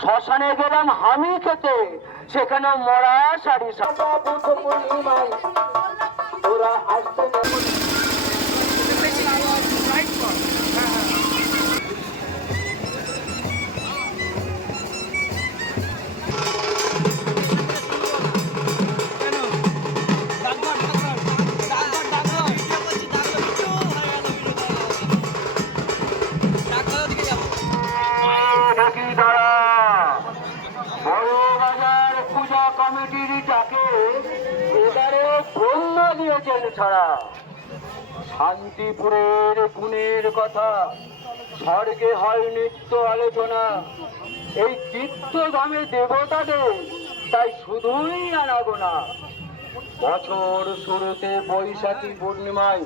শ্মশানে গেলাম হামি খেতে। সেখানে মরা শাড়ি সা- ওরা আসতে দিয়েছেন ছাড়া। শান্তিপুরের গুণের কথা, স্বর্গে হয় নিত্য আলোচনা। এই তীর্থধামে দেবতাদের, তাই শুধুই আনাগোনা। বছর শুরুতে বৈশাখী পূর্ণিমায়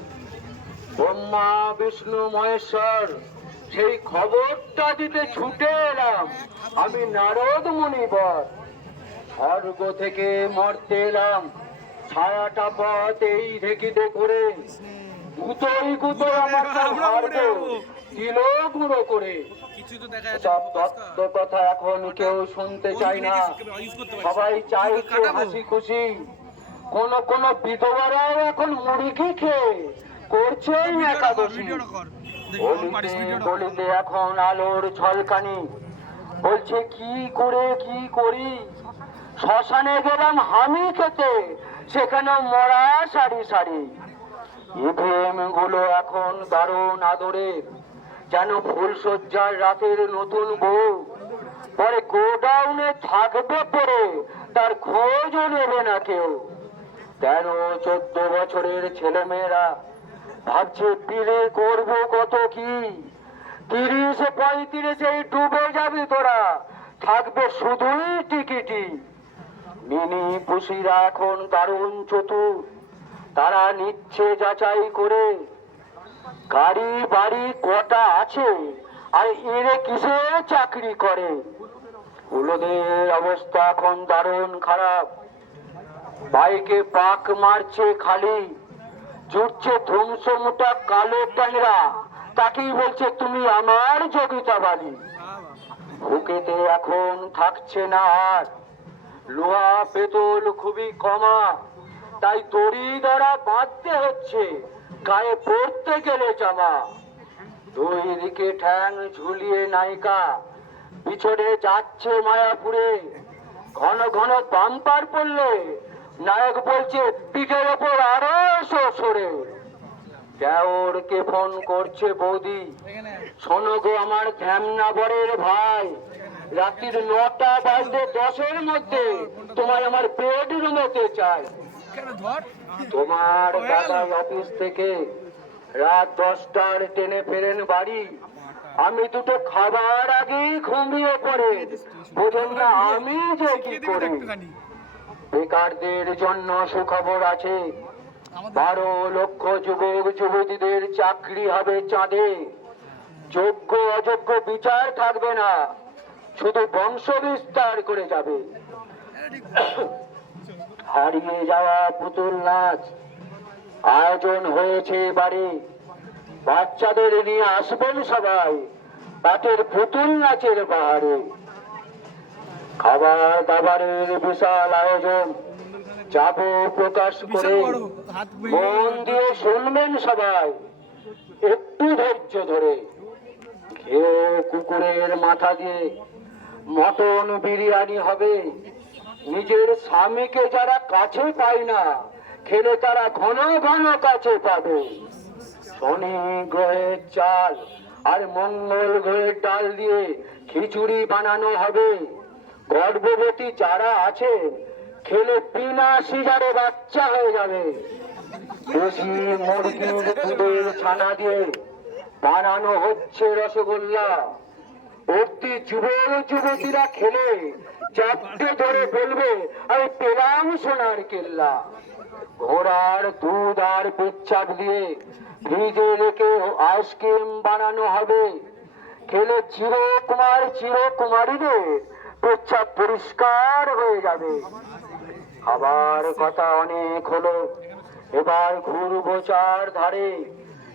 ব্রহ্মা, বিষ্ণু, মহেশ্বর, সেই খবরটা দিতে ছুটে এলাম আমি নারদ মুনিবর। স্বর্গ থেকে মরতে এলাম ছায়াটা পথ এই দেখিতে করে। গুতোই আমার হারবে। দিল গুঁড়ো করে। সব তত্ত্ব কথা এখন কেউ শুনতে চায় না। সবাই চাইছে হাসি খুশি। কোন কোন বিধবারাও এখন মুড়ি খেয়ে? করছে একাদশী। গলিতে গলিতে এখন আলোর ঝলকানি। বলছে কি করে কি করি? শ্মশানে গেলাম হামি খেতে। সেখানে মরা সারি সারি। ইভিএমগুলো এখন দারুণ আদরের যেন ফুলসজ্জার রাতের নতুন বউ। পরে গোডাউনে থাকবে পরে তার খোঁজও নেবে না কেউ। কেন চোদ্দ বছরের ছেলেমেয়েরা ভাবছে বিলে করব কত কি? তিরিশে পঁয়ত্রিশে ডুবে যাবি তোরা। থাকবে শুধুই টিকিটি। মিনি পুষিরা এখন দারুণ চতুর। তারা নিচ্ছে যাচাই করে। গাড়ি, বাড়ি কটা আছে? আর এরে কিসে চাকরি করে? হলুদের অবস্থা এখন দারুণ খারাপ। বাইকে পাক মারছে খালি। জুটছে ধ্বংস মোটা কালো ট্যাংরা। তাকেই বলছে, তুমি আমার যোগিতা বালি। বুকেতে এখন থাকছে না আর। লোহা পেতল খুবই কমা। তাই দড়ি দ্বারা বাঁধতে হচ্ছে, গায়ে পড়তে গেলে জামা। দুই দিকে ঠ্যাং ঝুলিয়ে নায়িকা, পিছনে যাচ্ছে মায়াপুরে। ঘন ঘন বাম্পার পড়লে, নায়ক বলছে, পিঠের ওপর আরও সরে। দেওরকে ফোন করছে বৌদি, শোনো গো আমার ধ্যামনা বরের ভাই। রাত্রির নটা বাজতে দশের মধ্যে তোমার আমার বেডরুমেতে চাই। তোমার দাদা অফিস থেকে রাত দশটার ট্রেনে ফেরেন বাড়ি। আমি দুটো খাবার আগেই ঘুমিয়ে পড়ে। বোঝেন না আমি যে কি করি? বেকারদের জন্য সুখবর আছে। বারো লক্ষ যুবক যুবতীদের চাকরি হবে চাঁদে। যোগ্য অযোগ্য বিচার থাকবে না। শুধু বংশ বিস্তার করে যাবে। হারিয়ে যাওয়া পুতুল নাচ আয়োজন হয়েছে এবারে বাচ্চাদের নিয়ে আসবেন সবাই পাটের পুতুল নাচের পাহাড়ে খাবার দাবারের বিশাল আয়োজন। যাব প্রকাশ করে মন দিয়ে শুনবেন সবাই। একটু ধৈর্য ধরে। কেউ কুকুরের মাথা দিয়ে মটন বিরিয়ানি হবে। নিজের স্বামীকে যারা কাছে পায় না, খেলে তারা ঘন ঘন কাছে পাবে। শনি গ্রহের চাল আর মঙ্গল গ্রহের ডাল দিয়ে খিচুড়ি বানানো হবে। গর্ভবতী যারা আছে, খেলে বিনা সিজারে বাচ্চা হয়ে যাবে। মুরগির দুধের ছানা দিয়ে বানানো হচ্ছে রসগোল্লা। ভর্তি যুবক যুবতীরা খেলে, চারটে ধরে বলবে, আমি পেলাম সোনার কেল্লা। ঘোড়ার দুধ আর পেচ্ছাপ দিয়ে ফ্রিজে রেখে আইসক্রিম বানানো হবে। খেলে চিরকুমার চিরকুমারীদের পেচ্ছাপ পরিষ্কার হয়ে যাবে। আবার কথা অনেক হলো। এবার ঘুরবো চার ধারে।